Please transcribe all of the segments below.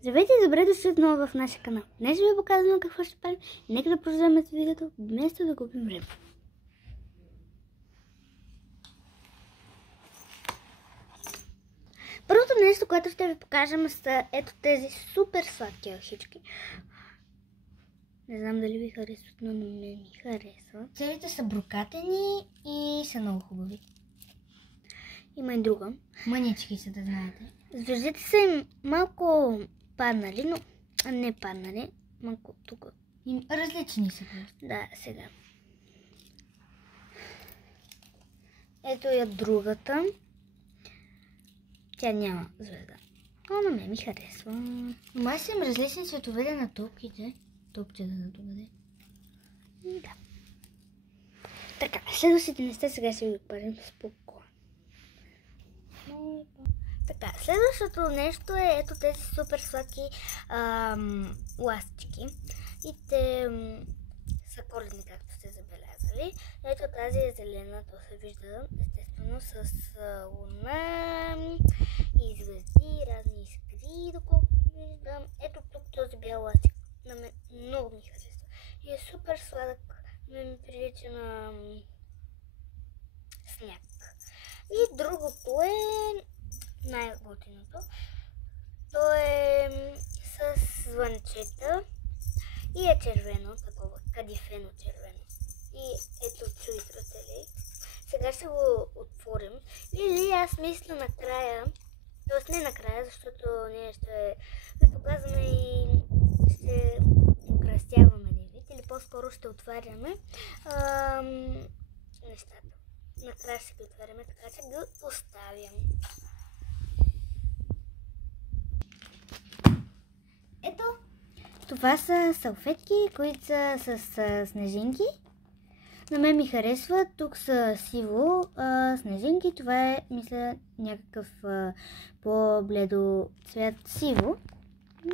Здравейте и добре дошли отново в нашия канал. Днес ще ви показвам какво ще правим. Нека да продължим с видеото, вместо да губим време. Първото нещо, което ще ви покажем, са ето тези супер сладки елхички. Не знам дали ви харесват, но на мен ми харесват. Целите са брокатени и са много хубави. Има и друга. Мънички са, да знаете. Звездите са им малко паднали, но не паднали. Малко тук. Различни са просто. Да, сега. Ето я другата. Тя няма звезда. Но на мен ми харесва. Май са им различни цветове на топките. Топчета за тук. Да. Така, следващите неща сега ще ви покажем спокойно. Така, следващото нещо е ето тези супер сладки ластички. И те са коледни, както сте забелязали. Ето тази е зелена, то се вижда естествено с луна и звезди, разни искри, доколкото виждам. Ето тук този бял ластик на мен много ми харесва. И е супер сладък, ми прилича на сняг. И другото е най-готиното. То е с звънчета и е червено, такова кадифено червено. И ето чуйте цели. Сега ще го отворим. Или аз мисля накрая, т.е. не накрая, защото ние ще ви показваме и ще украсяваме нивите, или по-скоро ще отваряме нещата. Накрая ще ги отваряме, така че ги оставям. Ето, това са салфетки, които са с снежинки. На мен ми харесват. Тук са сиво снежинки. Това е, мисля, някакъв по-бледо цвят сиво.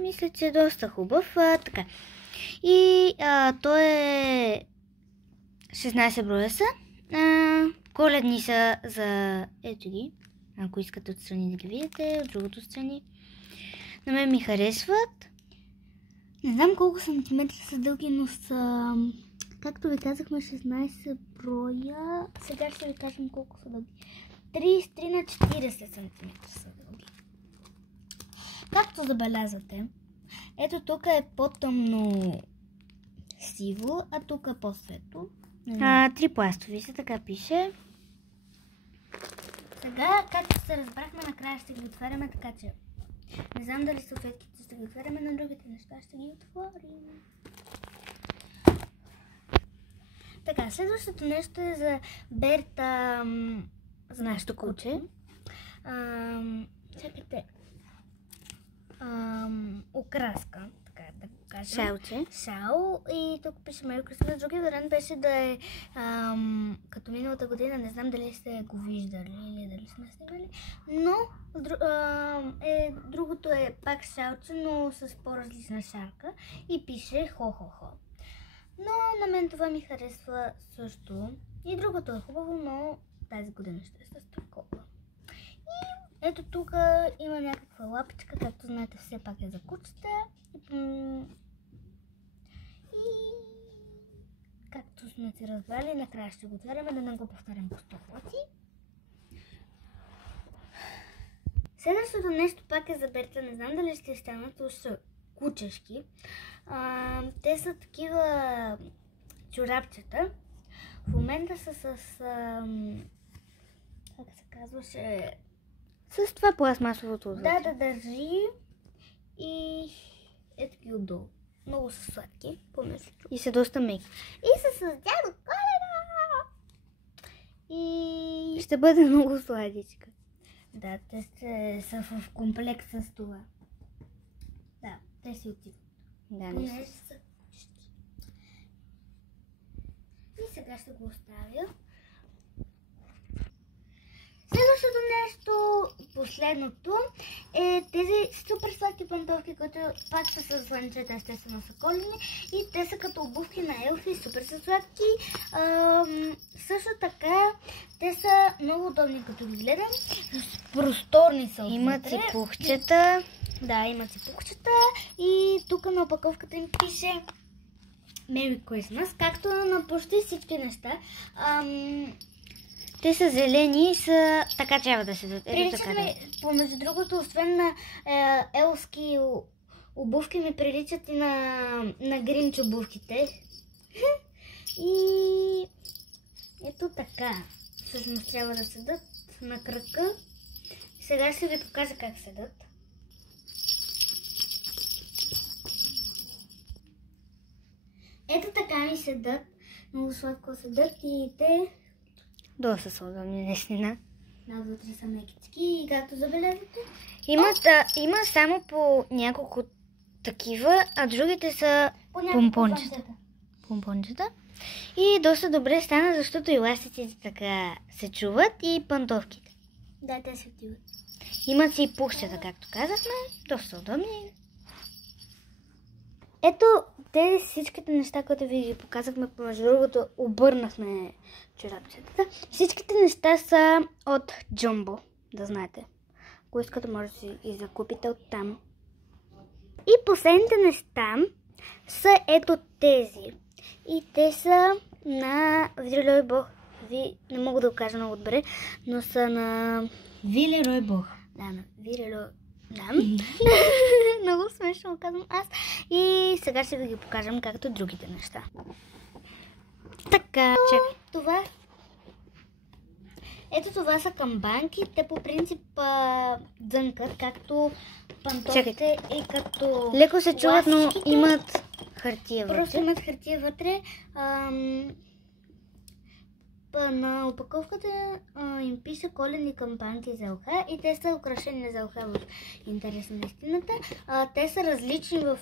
Мисля, че е доста хубав. Така. И то е 16 броя са. Коледни са за ето ги. Ако искате отстрани да ги видите, от другото страни. На мен ми харесват. Не знам колко сантиметри са дълги, но са, както ви казахме, 16 броя. Сега ще ви кажем колко са дълги. 33 на 40 сантиметра са дълги. Както забелязвате, ето тук е по-тъмно сиво, а тук е по-светло. Три пластови са, така пише. Сега, както се разбрахме, накрая ще ги отваряме, така че не знам дали салфетките ще ги отваряме, на другите неща ще ги отворим. Така, следващото нещо е за Берта, за нашето куче. Чакайте. Окраска, така да го кажем. Шалче. Шал. И тук пише Merry Christmas. Другия вариант беше да е като миналата година. Не знам дали сте го виждали или дали сме снимали. Но другото е пак шалче, но с по-различна шарка. И пише хо-хо-хо. Но на мен това ми харесва също. И другото е хубаво, но тази година ще е с такова. Ето тук има някаква лапичка, както знаете, все пак е за кучета. И както сме се разбрали, накрая ще го отваряме, да не го повтарям по 100 пъти. Следващото нещо пак е за Берта, не знам дали ще станат, уж са кучешки. Те са такива чорапчета. В момента са с как се казваше? С това пластмасовото отзад. Да държи и ето ги отдолу. Много са сладки, помислите. И са доста меки. И са с Дядо Коледа! И ще бъде много сладичка. Да, те са в комплект с това. Да, те си отиват. Да, не са. И сега ще го оставя. Следващото нещо, последното, е тези супер сладки пантовки, които пак са с звънчета, естествено са коледни. И те са като обувки на елфи, супер са сладки. Също така, те са много удобни, като ги гледам. Просторни са отвътре. Имат и пухчета. Да, имат си пухчета и тук на опаковката им пише Merry Christmas, както на почти всички неща. Те са зелени и са така трябва да се дадат. Приличат ми, помежду другото, освен на елски обувки, ми приличат и на Гринч обувките. И ето така. Всъщност трябва да седат на крака. Сега ще ви покажа как седат. Ето така ми седат. Много сладко седат и те... Доста са удобни, наистина. Да, вътре са мекички и както забелязвате. Има само по няколко такива, а другите са помпончета. И доста добре стана, защото и ластиците така се чуват и пантовките. Да, те се отиват. Имат си и пухчета, както казахме. Доста удобни. Ето тези всичките неща, които ви ги показахме, помежду другото обърнахме чорапчетата. Всичките неща са от Jumbo, да знаете. Ако искате, може да си и закупите оттам. И последните неща са ето тези. И те са на Вилерой Бох. Не мога да го кажа много добре, но са на Вилерой Бох. Да, на Вилерой. Да. Много смешно го казвам аз. И сега ще ви ги покажем както другите неща. Така, чакай. Ето това са камбанки. Те по принцип дънкат, както пантовките и като леко се чуват, но имат хартия вътре. Просто имат хартия вътре. На опаковката им пише коледни камбанки за уха и те са украшени за уха в интерес на истината. Те са различни в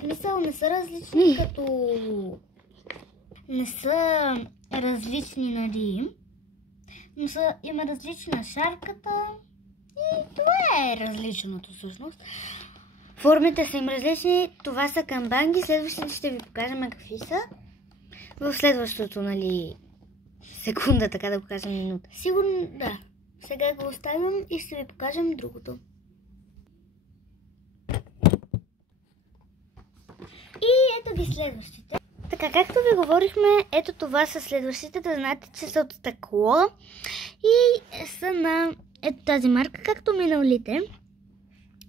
смисъл, не са различни като... Не са различни, нали? Но има различни на шарката и това е различното всъщност. Формите са им различни. Това са камбанки. Следващите ще ви покажем какви са. В следващото, нали, секунда, така да го кажем, минута. Сигурно, да. Сега го оставям и ще ви покажем другото. И ето ги следващите. Така, както ви говорихме, ето това са следващите, да знаете, че са от стъкло и са на ето тази марка, както миналите.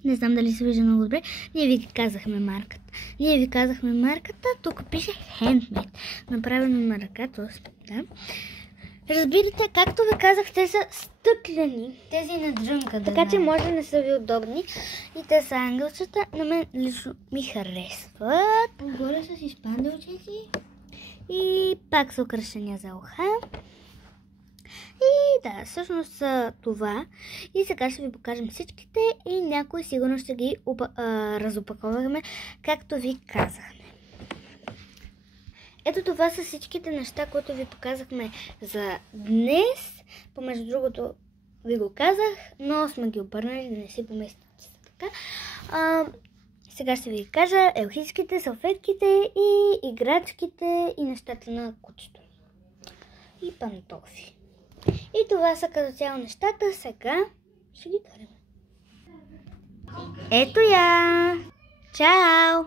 Не знам дали се вижда много добре. Ние ви казахме марката. Тук пише Handmade. Направено на ръка, т.е. да. Разбирате, както ви казах, те са стъклени. Тези на дрънка. Така че може да не са ви удобни. И те са ангелчета. На мен лично ми харесват. Отгоре са си спандълчети. И пак са украшения за уха. И да, всъщност това. И сега ще ви покажем всичките и някои сигурно ще ги разопаковаме, както ви казахме. Ето това са всичките неща, които ви показахме за днес. Помежду другото ви го казах, но сме ги обърнали да не си поместите така. Сега ще ви кажа елхийските, салфетките и играчките и нещата на кучето. И пантофи. И това са като цяло нещата. Сега ще ги караме. Ето я! Чао!